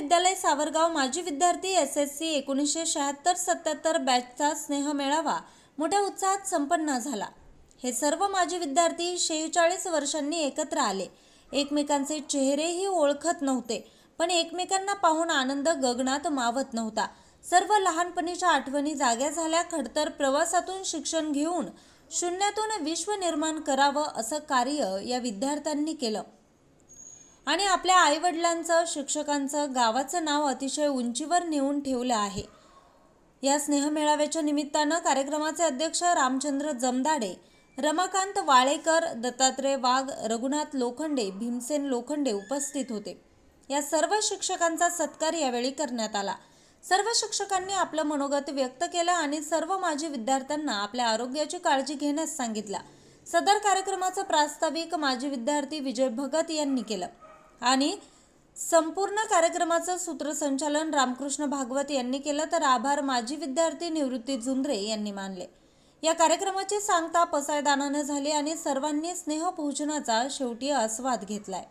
विद्यालय सावरगाव माजी विद्यार्थी SSC 1976-77 बॅचचा स्नेह मेळावा मोठ्या उत्साहात संपन्न झाला। हे सर्व माजी विद्यार्थी 46 वर्षांनी एकत्र आले। एकमेकांचे चेहरेही ओळखत नव्हते, पण एकमेकांना पाहून आनंद गगनात मावत नव्हता। सर्व लहानपणीच्या आठवणी जाग्या झाल्या। खडतर प्रवासातून शिक्षण घेऊन शून्यातून विश्व निर्माण करावं असं कार्य या विद्यार्थ्यांनी केलं आणि आपल्या आईवडिलांचं, शिक्षकांचं, गावाचं नाव अतिशय उंचीवर नेऊन ठेवलं आहे। या स्नेहमेळाव्याच्या निमित्तानं कार्यक्रमाचे अध्यक्ष रामचंद्र जमदाडे, रमाकांत वाळेकर, दत्तात्रय वाघ, रघुनाथ लोखंडे, भीमसेन लोखंडे उपस्थित होते। या सर्व शिक्षकांचा सत्कार यावेळी करण्यात आला। सर्व शिक्षकांनी आपलं मनोगत व्यक्त केलं आणि सर्व माजी विद्यार्थ्यांना आपल्या आरोग्याची काळजी घेण्यास सांगितलं। सदर कार्यक्रमाचं प्रास्ताविक माजी विद्यार्थी विजय भगत यांनी केलं आणि संपूर्ण कार्यक्रमाचं सूत्रसंचालन रामकृष्ण भागवत यांनी केलं, तर आभार माजी विद्यार्थी निवृत्ती झुंद्रे यांनी मानले। या कार्यक्रमाची सांगता पसायदानानं झाली आणि सर्वांनी स्नेहपूजनाचा शेवटी आस्वाद घेतलाय।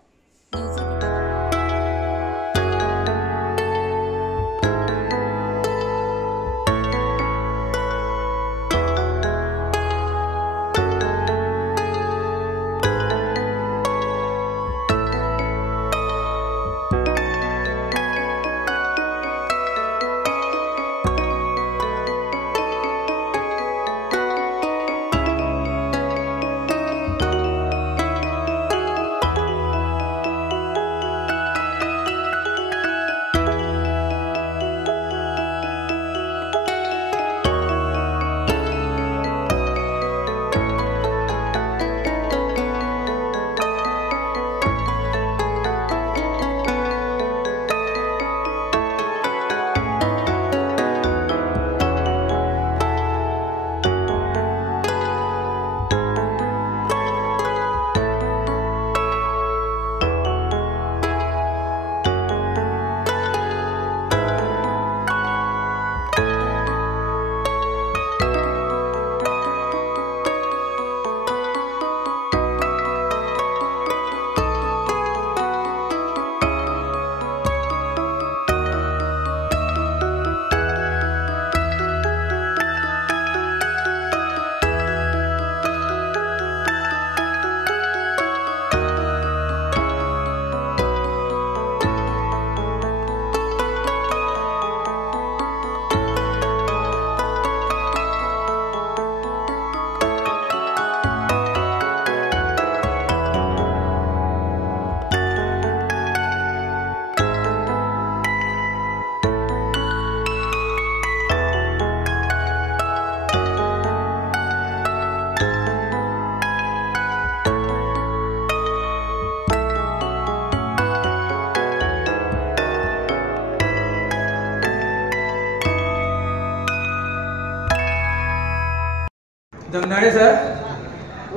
जमदाडे सर,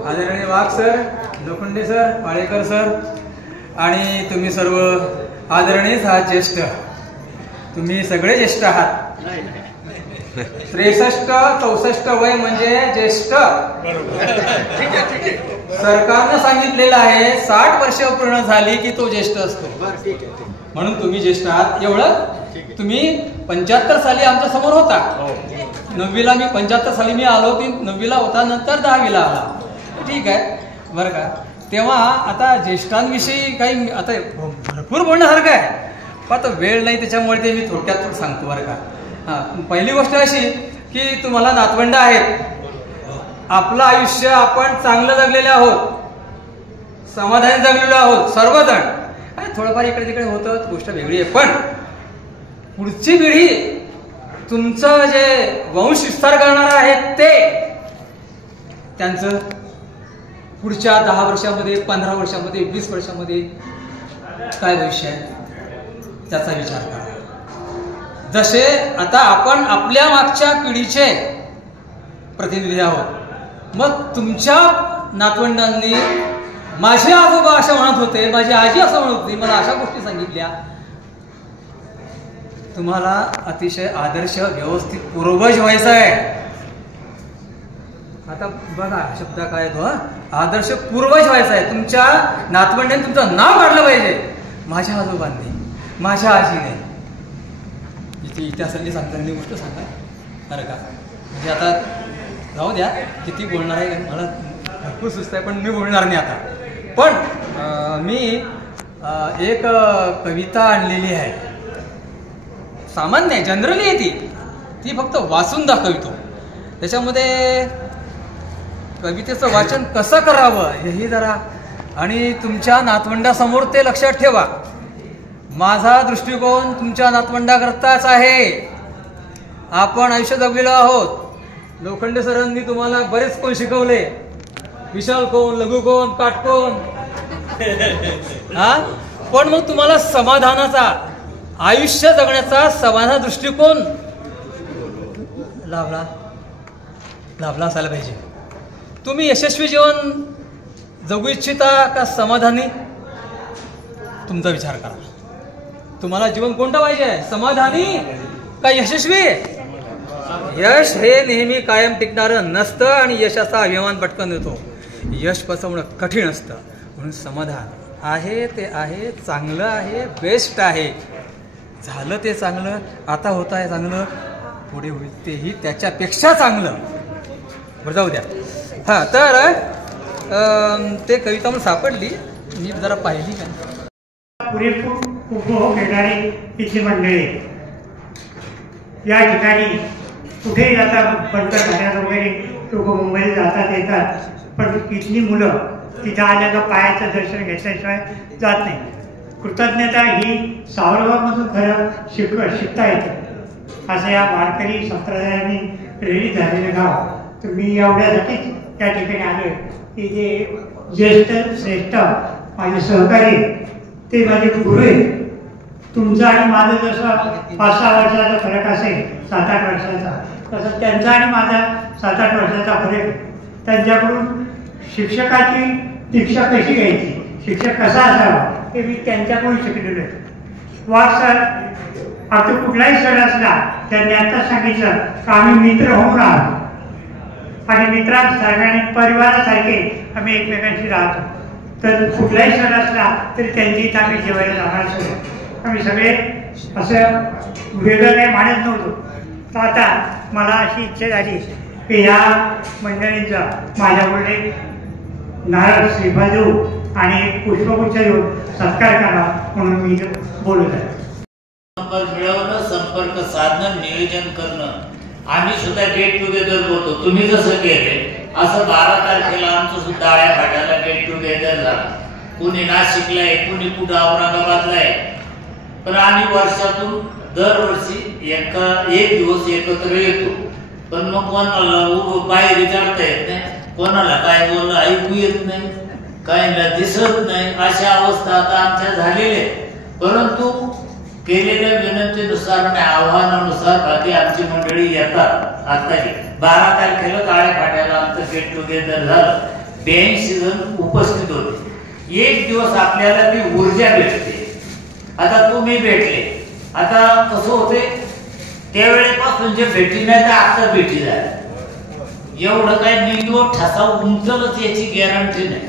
आदरणीय Wagh sir, Lokhande sir, Walekar sir आणि तुम्ही सर्व आदरणीय आहात, ज्येष्ठ, तुम्ही सगळे ज्येष्ठ आहात। 63-64 वय म्हणजे ज्येष्ठ। सरकारनं सांगितलेलं आहे 60 वर्ष पूर्ण झाली की तो ज्येष्ठ असतो, म्हणून तुम्ही ज्येष्ठ आहात। एवढं तुम्ही 75 साली आमच्या समोर होता। 9वीला मी 75 साली मी आलो, ती 9वीला होता, नंतर 10वीला आला, ठीक आहे बरं का। तेव्हा आता ज्येष्ठांविषयी काही आता भरपूर बोलण्यासारखं आहे, पण आता वेळ नाही, त्याच्यामुळे ते मी थोडक्यात सांगतो बरं का। पहिली गोष्ट अशी की तुम्हाला नातवंड आहेत, आपलं आयुष्य आपण चांगलं जगलेले आहोत, समाधानी जगलेलो आहोत सर्वजण। थोडंफार इकडे तिकडे होतं, गोष्ट वेगळी आहे, पण पुढची पिढी तुमचं जे वंश विस्तार करणार आहेत ते त्यांचं पुढच्या 10 वर्षामध्ये, 15 वर्षामध्ये, 20 वर्षामध्ये काय भविष्य आहे त्याचा विचार करा। जसे आता आपण आपल्या मागच्या पिढीचे प्रतिनिधी आहोत, मग तुमच्या नातवंडांनी माझे आजोबा असं म्हणत होते, माझी आजी असं म्हणत होती, मला अशा गोष्टी सांगितल्या। तुम्हाला अतिशय आदर्श व्यवस्थित पूर्वज व्हायचं आहे। आता बघा शब्द काय तो, आदर्श पूर्वज व्हायचा आहे। तुमच्या नातवंडांनी तुमचं नाव काढलं पाहिजे, माझ्या आजोबांनी, माझ्या आजीने, जिथे इतिहासाने सांगताना गोष्ट सांगा बरं का. म्हणजे आता जाऊ द्या, किती बोलणार आहे मला भरपूर सुस्त आहे, पण मी बोलणार नाही आता. पण मी एक कविता आणलेली आहे, सामान्य आहे, जनरली आहे ती फक्त वाचून दाखवितो. त्याच्यामध्ये कवितेचं वाचन कसं करावं हेही जरा, आणि तुमच्या नातवंडासमोर ते लक्षात ठेवा. माझा दृष्टिकोन तुमच्या नातवंडाकरताच आहे. आपण आयुष्य जगलेलो आहोत. लोखंडे सरांनी तुम्हाला बरेच कोण शिकवले, विशाल कोण, लघु कोण, काटकोण. हा, पण मग तुम्हाला समाधानाचा, आयुष्य जगण्याचा समाधान दृष्टिकोन लाभला असायला पाहिजे. तुम्ही यशस्वी जीवन जगू इच्छिता का समाधानी, तुमचा विचार करा. तुम्हाला जीवन कोणतं पाहिजे, समाधानी का यशस्वी? यश हे नेहमी कायम टिकणारं नसतं आणि यशाचा अभिमान पटकन येतो. यश पचवणं कठीण असतं. म्हणून समाधान आहे ते आहे, चांगलं आहे, बेस्ट आहे. झालं ते चांगलं, आता होत आहे चांगलं, पुढे होईल तेही त्याच्यापेक्षा चांगलं. बरं, जाऊ द्या. हां, तर ते कविता मला सापडली, मी जरा पाहिली का. पुरेपूर उपभोग घेणारी इथली मंडळी या ठिकाणी कुठेही जातात, पंढर घाण्यात वगैरे लोक मुंबईला जातात येतात, पण इथली मुलं तिथं आल्या का पायाचं दर्शन घेतल्याशिवाय जात नाही. कृतज्ञता ही सावरगावमधून खरं शिकता येते. असं या वारकरी संप्रदायाने प्रेरित झालेलं गाव. तर मी एवढ्यासाठीच त्या ठिकाणी आलो की जे ज्येष्ठ श्रेष्ठ माझे सहकारी ते माझे गुरु आहेत. तुमचं आणि माझं जसं 5-6 वर्षाचा फरक असेल, 7-8 वर्षाचा, तसं त्यांचा आणि माझा 7-8 वर्षाचा फरक आहे. त्यांच्याकडून शिक्षकाची दीक्षा कशी घ्यायची, शिक्षक कसा असावा हे मी त्यांच्याकडून शिकलेलो आहे. वाघ सर, आता कुठलाही सण असला त्यांनी आता सांगितलं की आम्ही मित्र होऊन राहतो आणि मित्रांसारखे परिवारासारखे आम्ही एकमेकांशी राहतो. तर कुठलाही सण असला तरी त्यांची इथं आम्ही जेवायला जाणार असतो. आम्ही सगळे असं वेगळं काही मानत नव्हतो. तर आता मला अशी इच्छा झाली की ह्या मंडळींचा माझ्याकडे नारळ, श्रीफळ देऊ आणि पुष्पगुच्छ देऊन सत्कार करा म्हणून मी बोलत आहे. संपर्क मिळवणं, संपर्क साधणं, नियोजन करणं. आम्ही सुद्धा गेट टुगेदर बोलतो. तुम्ही जसं केले असं 12 तारखेला आमचं सुद्धा आळ्या फाट्याला गेट टुगेदर झालं. कुणी नाशिकला आहे, कुणी कुठं औरंगाबादला आहे. पण आम्ही वर्षातून दरवर्षी एक दिवस एकत्र येतो. पण मग कोणाला पाय विचारता येत नाही, कोणाला काय बोलणं ऐकू येत नाही, काहींना दिसत नाही. अशा अवस्था आता आमच्या झालेल्या आहेत. परंतु केलेल्या विनंतीनुसार आणि आव्हानानुसार बाकी आमची मंडळी येतात. आताही 12 तारखेला काळ्या फाट्याला आमचं गेट टुगेदर झालं. 82 जण उपस्थित होते. एक दिवस आपल्याला ती ऊर्जा भेटते. आता तुम्ही भेटले, आता कसं होते त्यावेळेपासून जे भेटी नाही तर आता भेटी झाल्या. एवढं काय निंदो ठसा उमटलच याची गॅरंटी नाही.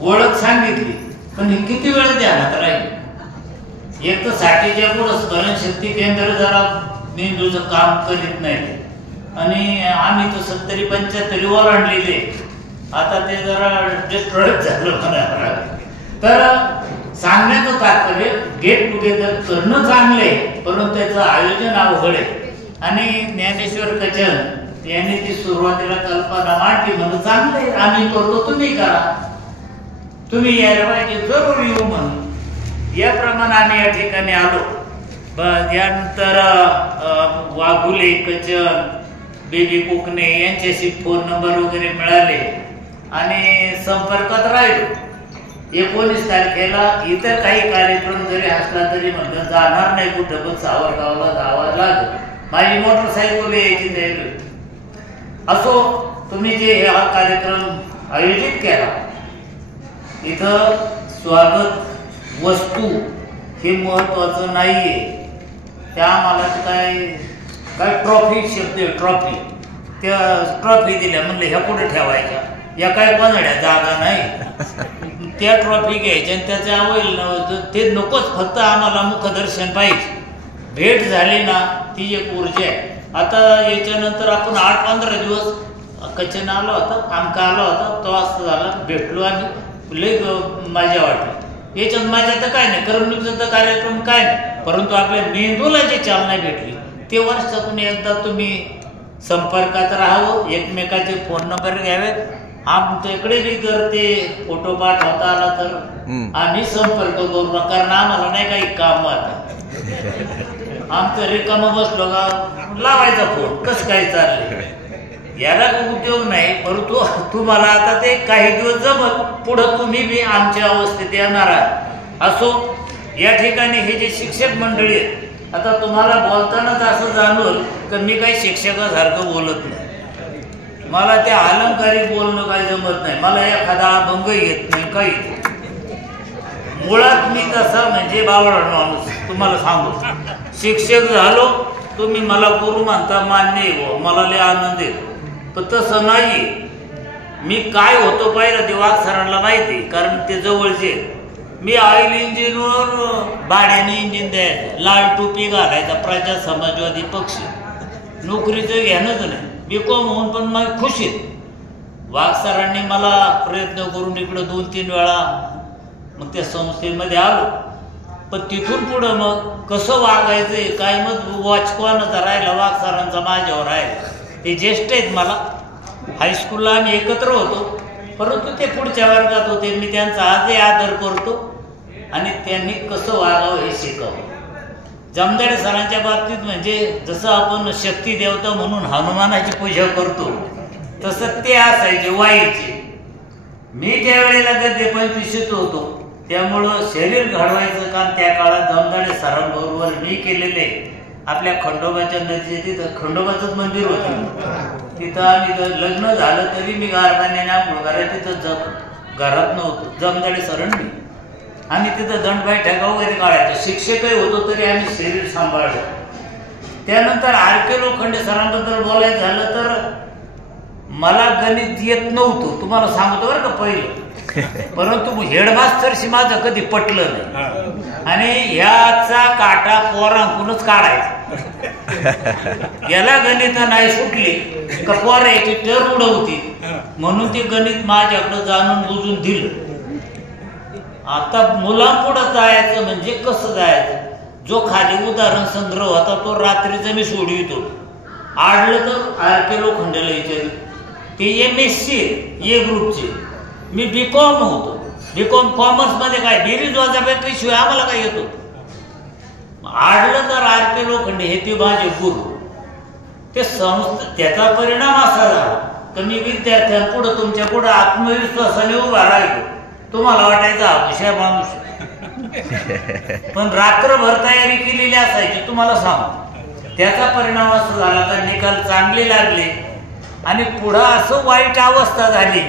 ओळख सांगितली पण हे किती वेळ ध्यानात राहील. एक तर साठीच्या पुढं स्मरणशक्ती केंद्र जरा मेंदूचं काम करीत नाही आणि आम्ही तर 70-75 ओलांडलेले. आता ते जरा डिस्ट्रॉय झालं म्हणा. तर सांगण्याचं तात्पर्य गेट टुगेदर करणं चांगलं आहे, परंतु त्याचं आयोजन अवघड आहे. आणि ज्ञानेश्वर कचन यांनी ती सुरुवातीला कल्पना मांडली म्हणून चांगलं आहे, आम्ही करतो, तुम्ही करा, तुम्ही यायला पाहिजे, जरूर येऊ म्हणून. याप्रमाणे आम्ही या ठिकाणी आलो. त्यानंतर वाघुले, कचन, बेबी कोकणे यांच्याशी फोन नंबर वगैरे मिळाले आणि संपर्कात राहिलो. 19 तारखेला इतर काही कार्यक्रम जरी असला तरी म्हणलं जाणार नाही कुठं, पण सावरगावला जावं लागलं. माझी मोटरसायकल यायची तयारी. असो, तुम्ही जे हा कार्यक्रम आयोजित केला, इथं स्वागत वस्तू हे महत्वाचं नाहीये. त्या मला काय ट्रॉफी शब्द, ट्रॉफी, त्या ट्रॉफी दिल्या म्हणलं ह्या कुठे ठेवायच्या, या काय बनड्या जागा नाही. त्या ट्रॉफी घ्यायच्या आणि त्याच्या होईल ते नकोच, फक्त आम्हाला मुखदर्शन पाहिजे. भेट झाली ना ती एक ऊर्जा आहे. आता याच्यानंतर आपण 8-15 दिवस कचन आलो होता, आमका आलो होता, तो असं झाला भेटलो आणि लई मजा वाटली. याच्यात मजा तर काय नाही, करमणुकीचा तर कार्यक्रम काय नाही, परंतु आपल्या मेंदूला जे चालना भेटली ते वर्षातून एकदा तुम्ही संपर्कात राहावं, एकमेकाचे फोन नंबर घ्यावे. आमच्याकडे बी जर ते फोटो पाठवता आला तर आम्ही संपर्क करू, कारण आम्हाला नाही काही काम आता. आमचं रिकामं बसलो का लावायचा फोन, कसं काय चाललंय, याला उद्योग नाही. परंतु तुम्हाला आता ते काही दिवस जमत, पुढं तुम्ही बी आमच्या अवस्थेत येणार आहात. असो, या ठिकाणी हे जे शिक्षक मंडळी आहेत, आता तुम्हाला बोलतानाच असं जाणवलं की मी काही शिक्षकासारखं बोलत नाही. मला ते अलंकारिक बोलणं काही जमत नाही, मला एखादा अभंग येत नाही, काही. मुळात मी तसा म्हणजे बावळट माणूस, तुम्हाला सांगू. शिक्षक झालो, तुम्ही मला करू म्हणता, मान्य आहे, मला लय आनंद येतो. पण तसं नाही. मी काय होतो पाहिलं ते वाघसरांना माहिती, कारण ते जवळचे. मी ऑइल इंजिनवर भाड्याने इंजिन द्यायचं, लाल टोपी घालायचा, प्रजा समाजवादी पक्ष, नोकरीचं घेणंच नाही. बीकॉम होऊन पण मग खुशीत. वाघसरांनी मला प्रयत्न करून इकडं 2-3 वेळा मग त्या संस्थेमध्ये आलो. पण तिथून पुढं मग कसं वागायचंय काय, मग वॉचकॉनचा राहिला, वाघसरांचा माझ्यावर आहे. ते ज्येष्ठ आहेत मला, हायस्कूलला आम्ही एकत्र होतो, परंतु ते पुढच्या वर्गात होते. मी त्यांचा आजही आदर करतो आणि त्यांनी कसं वागावं हे शिकावं. जमदाडे सरांच्या बाबतीत म्हणजे जसं आपण शक्ती देवता म्हणून हनुमानाची पूजा करतो, तसं ते असायचे वाईचे. मी त्यावेळेला गद्दे 25शीत होतो, त्यामुळं शरीर घडवायचं काम त्या काळात जमदाडे सरांबरोबर मी केलेले. आपल्या खंडोबाच्या नदीचे तिथं खंडोबाचंच मंदिर होतं, तिथं आम्ही लग्न झालं तरी मी गारदाण्याने आंघोळ करायला तिथं घरात नव्हतो. जमदाडे सरांनी आम्ही तिथं दंडबैठका वगैरे काढायचो. शिक्षकही होतो तरी आम्ही शरीर सांभाळलं. त्यानंतर आर.के. लोखंडे सरांबद्दल बोलायचं झालं तर मला गणित येत नव्हतं, तुम्हाला सांगतो बरं का पहिलं. परंतु हेडमास्टरशी माझं कधी पटलं नाही आणि याचा काटा पोरांकूनच काढायचा. याला गणित नाही सुटली का पोरायची टर उडवती, म्हणून ते गणित माझ्याकडं जाणून बुजून दिलं. आता मुलांपुढं जायचं म्हणजे कसं जायचं, जो खाली उदाहरण संग्रह होता तो रात्रीचा मी सोडवितो. आडलं तर आर.के. लोखंडेला विचारलं, ते MSc ए ग्रुपचे, मी बीकॉम होतो. बीकॉम कॉमर्समध्ये काय बेरीज वाजापैकी शिवाय आम्हाला काय येतो. आडलं तर आर.के. लोखंडे हे ते माझे गुरु. ते संस्था, त्याचा परिणाम असा झाला तर मी विद्यार्थ्यांपुढं तुमच्या पुढं आत्मविश्वासाने उभा राहिलो. तुम्हाला वाटायचा हुशार माणूस, पण रात्रभर तयारी केलेली असायची. तुम्हाला सांगू त्याचा परिणाम असा झाला का निकाल चांगले लागले आणि पुढं असं वाईट अवस्था झाली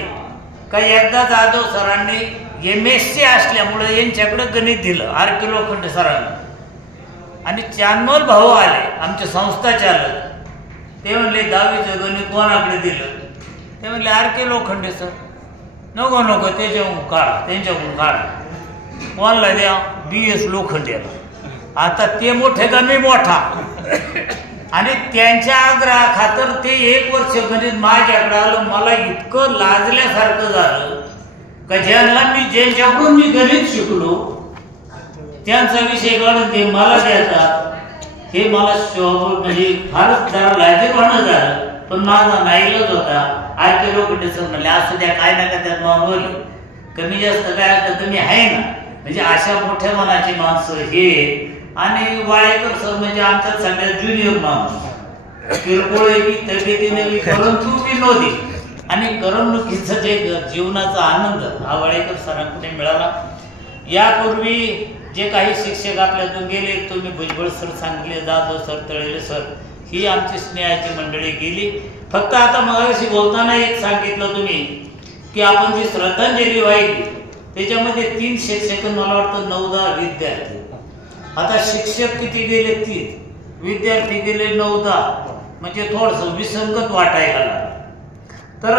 का एकदा जाधव सरांनी MSc असल्यामुळे यांच्याकडे गणित दिलं आर.के. लोखंडे सरांना. आणि चांदमल भाऊ आले आमचे संस्था चालक, ते म्हणले 10वीचं गणित कोणाकडे दिलं. ते म्हणले आर.के. लोखंडे सर. नको नको, त्याच्याकडून काढा, त्यांच्याकडून काढा. कोणाला द्या, BS लोखंडेला. आता ते मोठे का मी मोठा, आणि त्यांच्या आग्रहा खातर ते 1 वर्ष गणित माझ्याकडे आलं. मला इतकं लाजल्यासारखं झालं का ज्यांना मी ज्यांच्याकडून मी गणित शिकलो त्यांचा विषय काढून ते मला द्यायचा, हे मला म्हणजे फारच जरा लाजीरवाणं झालं. पण माझा नाईलाज होता. आर.के. लोखंडे सर म्हणले असू द्या, काय नका त्यात मागवली, कमी जास्त काय असतं तुम्ही आहे ना. म्हणजे अशा मोठ्या मनाची माणसं हे. आणि वाळेकर सर म्हणजे आमच्यात सगळ्यात ज्युनियर माणूस, किरकोळ तब्येतीने परंतु विनोदी आणि करमणुकीचं जे जीवनाचा आनंद हा वाळेकर सरांकडे मिळाला. यापूर्वी जे काही शिक्षक आपल्यातून गेले, तुम्ही भुजबळ सर सांगितले, जाधव सर, तळेले सर, ही आमची स्नेहाची मंडळी गेली. फक्त आता मगाशी बोलताना एक सांगितलं तुम्ही की आपण जी श्रद्धांजली वाहिली त्याच्यामध्ये 3 शिक्षक, मला वाटतं 9-10 विद्यार्थी. आता शिक्षक किती गेले 3, विद्यार्थी गेले 9-10, म्हणजे थोडंसं विसंगत वाटायला लागलं. तर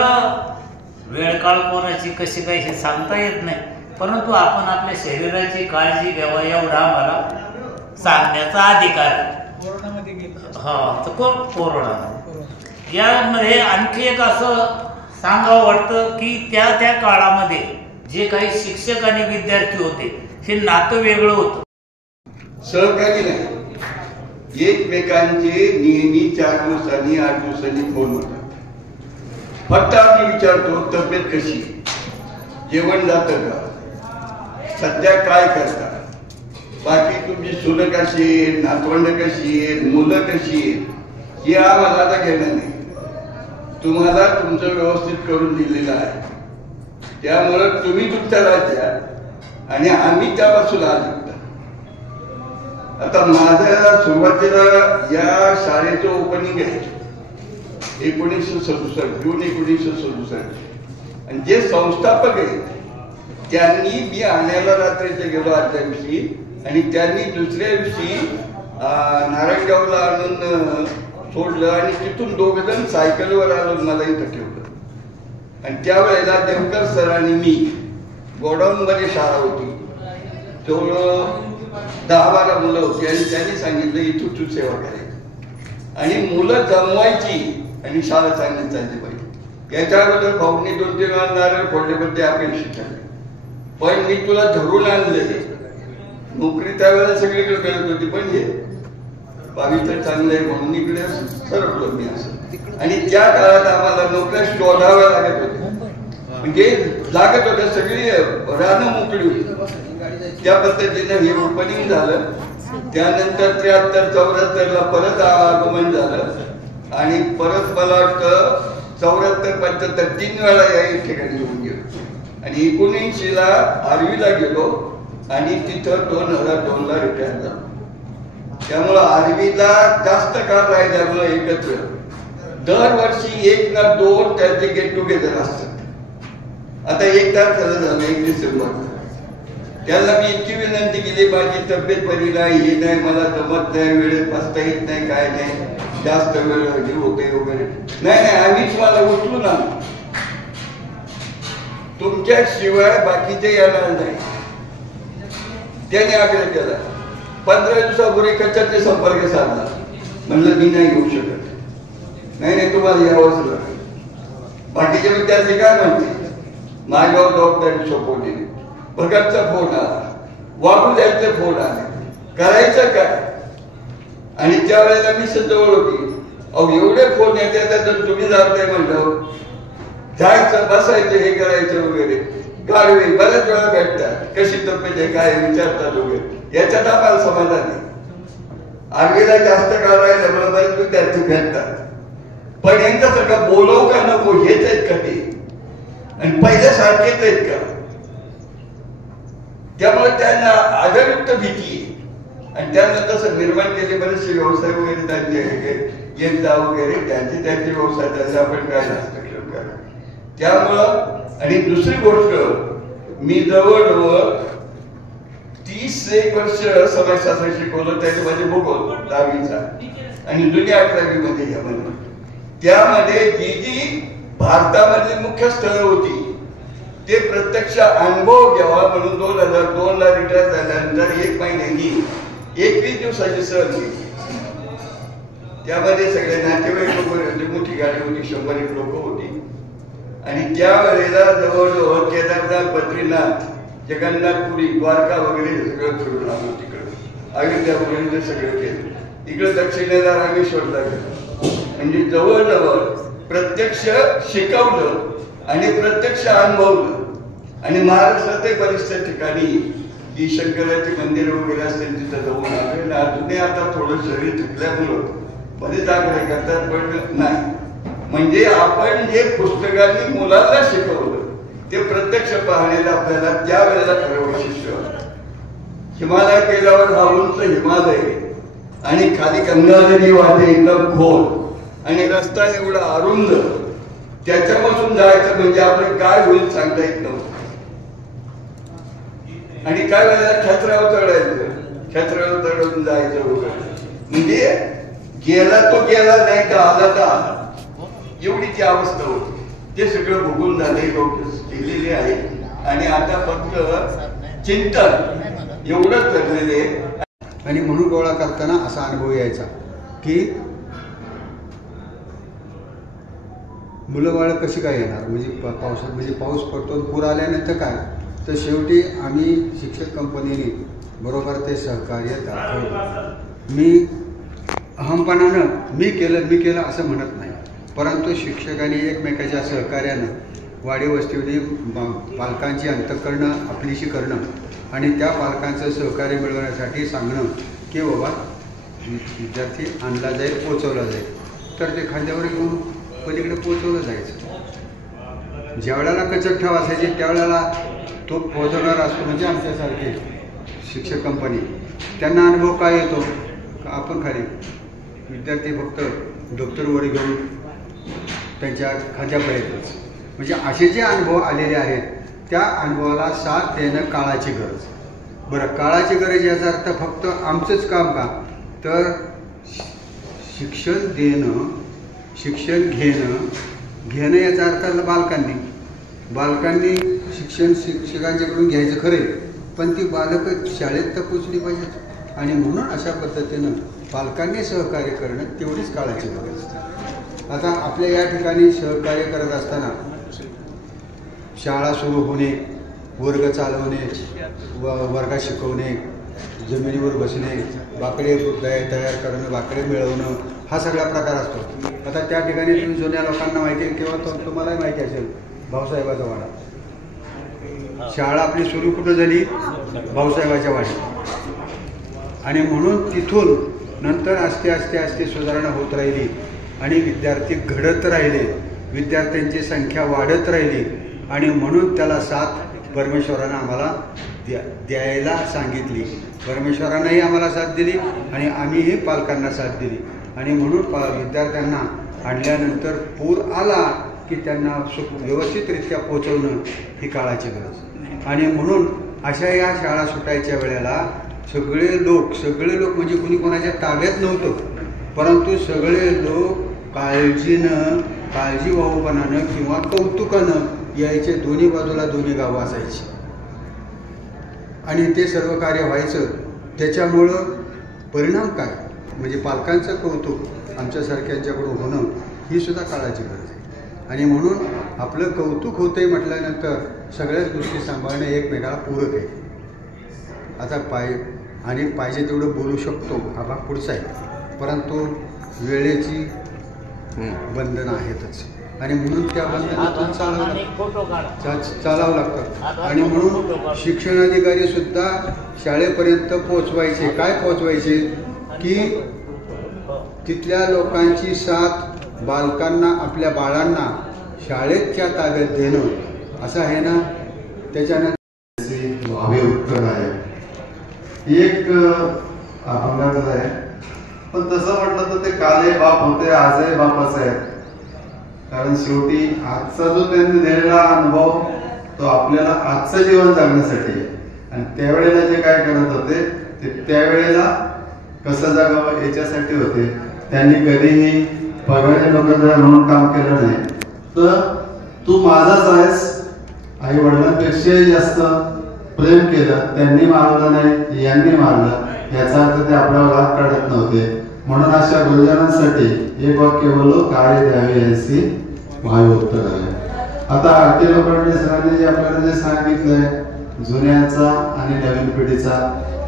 वेळ काळ कोणाची कशी काही हे सांगता येत नाही, परंतु आपण आपल्या शरीराची काळजी घ्यावा एवढा आम्हाला सांगण्याचा अधिकार आहे. हा, तर कोरोना यामध्ये आणखी एक असं सांगावं वाटतं की त्या काळामध्ये जे काही शिक्षक आणि विद्यार्थी होते हे नातं वेगळं होतं. सहकारी नाही, एकमेकांचे नेहमी 4 दिवसांनी 8 दिवसांनी फोन होतात. फक्त आम्ही विचारतो तब्येत कशी, जेवण जातं का, सध्या काय करता, बाकी तुमची सुनं कशी आहेत, नातवंड कशी आहेत, मुलं कशी आहेत, हे आम्हाला आता घेणं नाही. तुम्हाला तुमचं व्यवस्थित करून दिलेलं आहे, त्यामुळं तुम्ही तुमच्या राज्यात आणि आम्ही त्या बाजूला आलो. आता माझ्या सुरुवातीला या शाळेचं ओपनिंग आहे 1967, जून 1967, आणि जे संस्थापक आहेत त्यांनी मी आणायला रात्रीचे गेलो आदल्या दिवशी, आणि त्यांनी दुसऱ्या दिवशी नारायणगावला आणून सोडलं आणि तिथून 2 जण सायकलवर आणून मला इथं ठेवलं. आणि त्यावेळेला देवकर सर आणि मी गोडाऊन मध्ये शाळा होती, तेवढं 10-12 मुलं होती, आणि त्यांनी सांगितलं इथून तू सेवा करायची आणि मुलं जमवायची आणि शाळा चांगली चालली पाहिजे. याच्याबद्दल भाऊंनी 2-3 वेळा नारळ फोडले, पण ते अपेक्षित आहे. पण मी तुला धरून आणले, नोकरी त्यावेळेला सगळीकडे करत होती, पण हे पावित्र चांगलं आहे म्हणून इकडे सरकलो मी असं. आणि त्या काळात आम्हाला नोकऱ्या शोधाव्या लागत होत्या, म्हणजे लागत होत्या, सगळी रानं मोकळी होती. त्या पद्धतीने हे ओपनिंग झालं. त्यानंतर 73-74 ला परत आगमन झालं, आणि परत मला वाटतं 74-75 3 वेळा या ठिकाणी येऊन गेलो, आणि 1980 ला आर्वीला गेलो, आणि तिथं 2002 ला रिटायर झालो. त्यामुळं आर्वीला जास्त काळ राहिल्यामुळे एकत्र दरवर्षी 1 ना 2 त्यांचे गेट टुगेदर असतात. आता 1 तारखेला झालं 1 डिसेंबर. त्याला मी इतकी विनंती केली, माझी तब्येत बरी नाही, हे नाही, मला जमत नाही, वेळेत बसता येत नाही, काय नाही, जास्त वेळ हे होते वगैरे. नाही, आम्ही तुम्हाला उचलून आणू, तुमच्याशिवाय बाकीचे येणार नाही. त्याने आग्रह केला. 15 दिवसापूर्वी कच्चाचे संपर्क साधला. म्हणलं मी नाही येऊ शकत. नाही, तुम्हाला यावंच लागेल. बाकीचे विद्यार्थी काय म्हणते, माझ्यावर जबाबदारी सोपवली. भगतचा फोन आला, वाघुल्याचे फोन आले, करायचं काय? आणि त्यावेळेला मी जवळ होती. अहो एवढे फोन येते, तर तुम्ही जात नाही म्हणलं, जायचं, बसायचं, हे करायचं वगैरे. गाडवे बऱ्याच वेळा भेटतात, कशी तब्येत आहे, काय विचारतात वगैरे. याच्यात आम्हाला समाधान आहे. आर्वीला जास्त काळ राहिल्यामुळे बरेच विद्यार्थी भेटतात, पण यांच्यासारखं बोलव का नको हेच आहेत का ते, आणि पहिल्यासारखेच आहेत का? त्यामुळे त्यांना आदरयुक्त भीती आहे, आणि त्यांना तसं निर्माण केले. बरेचसे व्यवसाय वगैरे त्यांचे यंदा वगैरे त्यांचे व्यवसाय, त्यांचे आपण काय हस्तक्षेप करा. त्यामुळं, आणि दुसरी गोष्ट, मी जवळजवळ 30-1 वर्ष समाजशास्त्र शिकवलं. त्याच्यामध्ये भूगोल 10वीचा आणि जुन्या 11वी मध्ये यामध्ये. त्यामध्ये जी भारतामधली मुख्य स्थळं होती ते प्रत्यक्ष अनुभव घ्यावा म्हणून 2002 ला रिटायर झाल्यानंतर 1 महिन्यानी 21 दिवसाची सहल केली. त्यामध्ये सगळे नातेवाईक लोक होते, मोठी गाडी होती, 100 लोक होती. आणि त्यावेळेला जवळजवळ केदारनाथ, बद्रीनाथ, जगन्नाथपुरी, द्वारका वगैरे सगळं फिरून आलो. तिकडं अयोध्या वगैरे सगळं केलं. इकडे दक्षिणेला रामेश्वरला गेलो. म्हणजे जवळजवळ प्रत्यक्ष शिकवलं आणि प्रत्यक्ष अनुभवलं. आणि महाराष्ट्रात बरेचशा ठिकाणी जी शंकराची मंदिर वगैरे असतील तिथं जाऊन आले. अजूनही आता थोडं शरीर थकल्यामुळं बरेच आग्रह करतात, पण नाही. म्हणजे आपण जे पुस्तकांनी मुलांना शिकवलं ते प्रत्यक्ष पाहण्याला आपल्याला त्यावेळेला खरं वैशिष्ट्य. हिमालय केल्यावर हा उंच हिमालय आणि खाली गंगाधरी वाटे एकदम खोल, आणि रस्ता एवढा अरुंद, त्याच्यापासून जायचं म्हणजे आपलं काय होईल सांगता येत नव्हतं. आणि काय वेळेला छत्रावर चढायचं, छत्रावर चढवून जायचं वगैरे. म्हणजे गेला तो गेला, नाही तर आला तर आला, एवढी ती अवस्था होती. ते सगळं भोगून झाले, लोक केलेले आहे. आणि आता फक्त चिंतन एवढंच ठरलेले. आणि म्हणून गोळा करताना असा अनुभव यायचा की मुलं बाळं कशी काय येणार, म्हणजे पावसात म्हणजे पाऊस पडतो पूर आल्यानंतर काय. तर शेवटी आम्ही शिक्षक कंपनीने बरोबर ते सहकार्य दाखवलं. मी अहमपणानं मी केलं असं म्हणत नाही, परंतु शिक्षकांनी एकमेकाच्या सहकार्यानं वाडी वस्तीमध्ये पालकांची अंतःकरणं आपलीशी करणं आणि त्या पालकांचं सहकार्य मिळवण्यासाठी सांगणं की बाबा विद्यार्थी आणला जाईल, पोचवला जाईल, तर ते खांद्यावर घेऊन पलीकडे पोचवलं जायचं. ज्या वेळेला कचक ठेव असायची त्यावेळेला तो पोचवणार असतो, म्हणजे आमच्यासारखे शिक्षक कंपनी. त्यांना अनुभव काय येतो, आपण खाली विद्यार्थी फक्त दप्तरवर घेऊन त्यांच्या खांद्यापर्यंतच. म्हणजे असे जे अनुभव आलेले आहेत त्या अनुभवाला साथ देणं काळाची गरज. बरं, काळाची गरज याचा अर्थ फक्त आमचंच काम का, तर शिक्षण देणं, शिक्षण घेणं याचा अर्थ बालकांनी शिक्षण शिक्षकांच्याकडून घ्यायचं खरे, पण ती बालकं शाळेत तर पोचली पाहिजेत. आणि म्हणून अशा पद्धतीनं पालकांनी सहकार्य करणं तेवढीच काळाची गरज. आता आपल्या या ठिकाणी सहकार्य करत असताना शाळा सुरू होणे, वर्ग चालवणे, वर्गात शिकवणे, जमिनीवर बसणे, बाकडे तयार करणं, बाकडे मिळवणं, हा सगळा प्रकार असतो. आता त्या ठिकाणी तुम्ही जुन्या लोकांना माहिती आहे किंवा तुम्हालाही माहिती असेल, भाऊसाहेबाचा वाडा. शाळा आपली सुरू कुठं झाली, भाऊसाहेबाच्या वाडी. आणि म्हणून तिथून नंतर आस्ते सुधारणा होत राहिली आणि विद्यार्थी घडत राहिले, विद्यार्थ्यांची संख्या वाढत राहिली. आणि म्हणून त्याला साथ परमेश्वरानं आम्हाला द्यायला सांगितली. परमेश्वरानंही आम्हाला साथ दिली आणि आम्हीही पालकांना साथ दिली. आणि म्हणून विद्यार्थ्यांना आणल्यानंतर पूर आला की त्यांना व्यवस्थितरित्या पोचवणं ही काळाची गरज. आणि म्हणून अशा या शाळा सुटायच्या वेळेला सगळे लोक म्हणजे कुणी कोणाच्या ताब्यात नव्हतं, परंतु सगळे लोक काळजीभाऊपणानं किंवा कौतुकानं यायचे. दोन्ही बाजूला दोन्ही गावं असायची आणि ते सर्व कार्य व्हायचं. त्याच्यामुळं परिणाम काय, म्हणजे पालकांचं कौतुक आमच्यासारख्यांच्याकडून होणं ही सुद्धा काळाची गरज आहे. आणि म्हणून आपलं कौतुक होतंय म्हटल्यानंतर सगळ्याच गोष्टी सांभाळणं एकमेकाला पूरक आहे. आता पाहिजे तेवढं बोलू शकतो, हा भाग पुढचा आहे, परंतु वेळेची बंधनं आहेतच. आणि म्हणून त्या बंधनातून चालावं लागतं. आणि म्हणून शिक्षणाधिकारी सुद्धा शाळेपर्यंत पोचवायचे. काय पोचवायचे की तिथल्या लोकांची साथ बालकांना, आपल्या बाळांना शाळेच्या ताब्यात देणं असं आहे ना. त्याच्यानंतर भावी उत्तर आहे, एक अपंगाचं आहे, पण तसं म्हटलं तर ते कालही बाप होते, आजही बापच आहेत. कारण शेवटी आजचा जो त्यांनी दिलेला अनुभव तो आपल्याला आजचं जीवन जगण्यासाठी आहे. आणि त्यावेळेला जे काय करत होते ते त्यावेळेला कसं जगावं याच्यासाठी होते. त्यांनी कधीही पगारी नोकरदार म्हणून काम केलं नाही. तर तू माझाच आहेस, आई वडिलांपेक्षाही जास्त प्रेम केलं. त्यांनी मारलं नाही, यांनी मारलं, याचा अर्थ ते आपल्यावर हात काढत नव्हते. म्हणून अशा गुरुजनांसाठी एक वाक्य बोललो, कार्य द्यावे याची भावी उत्तर आहे. आता आरती लोकांनी सरांनी जे आपल्याला जे सांगितलंय जुन्याचा आणि नवीन पिढीचा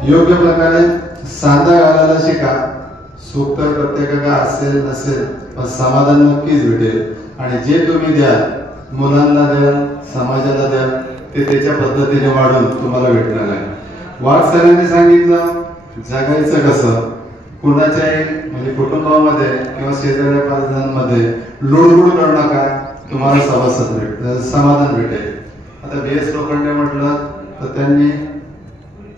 योग्य प्रकारे सांधा घालायला शिका. सुख तर प्रत्येकाला असेल नसेल, पण समाधान नक्कीच भेटेल. आणि जे तुम्ही द्याल, मुलांना द्याल, समाजाला द्याल, ते त्याच्या पद्धतीने वाढून तुम्हाला भेटणार आहे. वाघ सरांनी सांगितलं जगायचं कसं, कुणाच्याही म्हणजे कुटुंबामध्ये किंवा शेजाऱ्या पाजारांमध्ये लुडबुड करू नका, तुम्हाला समाधान भेटेल. आता BS लोखंडे म्हटलं तर त्यांनी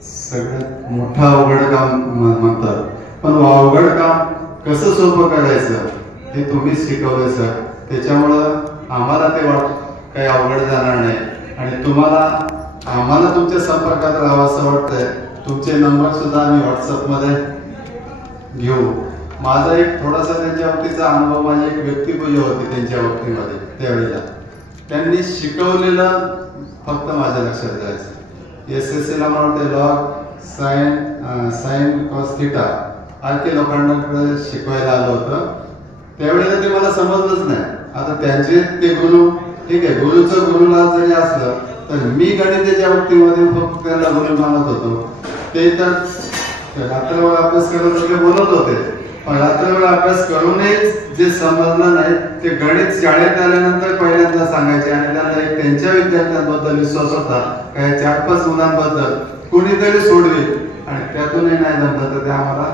सगळ्यात मोठं अवघड काम म्हणतात, पण अवघड काम कसं सोपं करायचं हे तुम्हीच शिकवलंय सर. त्याच्यामुळं आम्हाला ते काही अवघड जाणार नाही. आणि आम्हाला तुमच्या संपर्कात राहावं असं वाटतंय. तुमचे नंबर सुद्धा आम्ही व्हॉट्सअपमध्ये घेऊ. माझा एक थोडासा त्यांच्या बाबतीचा अनुभव, माझी एक व्यक्तिपूजा होती त्यांच्या बाबतीमध्ये. त्यावेळेला त्यांनी शिकवलेलं फक्त माझ्या लक्षात जायचं. SSC ला मला वाटतं लॉ साइन कॉस थिटा आणखी लोकांकडे शिकवायला आलो होतं. त्यावेळेला ते मला समजलंच नाही. आता त्यांचे ते गुरु, ठीक आहे, गुरुचं गुरुला जरी असलं तर मी गणिताच्या बाबतीमध्ये फक्त त्यांना गुरु मानत होतो. ते तर रात्रभर अभ्यास करत होते, बोलत होते, पण रात्रभर अभ्यास करूनही जे समजलं नाही ते गणित शाळेत आल्यानंतर पहिल्यांदा सांगायचे. आणि त्यांना एक त्यांच्या विद्यार्थ्यांबद्दल विश्वास होता, काही 4-5 मुलांबद्दल कुणीतरी सोडवे आणि त्यातूनही नाही जमलं तर ते आम्हाला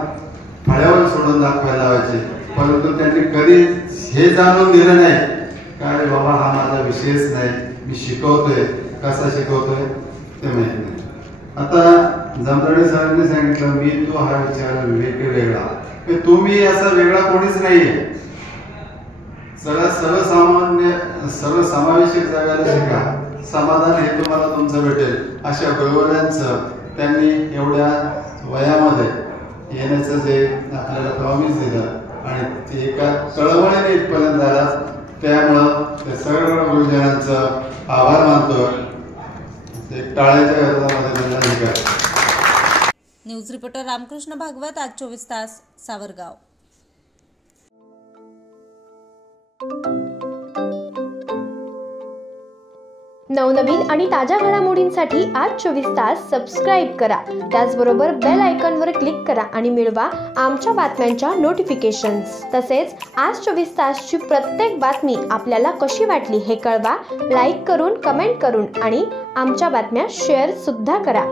फळ्यावर सोडून दाखवायला लावायचे. परंतु त्यांनी कधी हे जाणून दिलं नाही काय बाबा हा माझा विषयच नाही, मी शिकवतोय, कसा शिकवतोय ते माहित नाही. आता जमदाडे सरांनी सांगितलं मी तो हा विचार वेगळा, तुम्ही असा वेगळा कोणीच नाहीये. सर्वसमावेशक जगायला शिका, समाधान हे तुम्हाला तुमचं भेटेल. अशा गुरुवर्यांचं त्यांनी एवढ्या वयामध्ये येण्याचं जे आपल्याला प्रॉमिस दिलं आणि ते एका चळवळीने इथपर्यंत झाला, त्यामुळं त्या सर्व गुरुजनांचं आभार मानतो. एक टाळ्याच्या गजरामध्ये न्यूज रिपोर्टर रामकृष्ण भागवत, आज 24 तास, सावरगाव. नवनवीन आणि ताज्या घडामोडींसाठी आज 24 तास सबस्क्राईब करा. त्याचबरोबर बेल आयकॉनवर क्लिक करा आणि मिळवा आमच्या बातम्यांच्या नोटिफिकेशन्स. तसेच आज 24 तासची प्रत्येक बातमी आपल्याला कशी वाटली हे कळवा. लाईक करून, कमेंट करून आणि आमच्या बातम्या शेअर सुद्धा करा.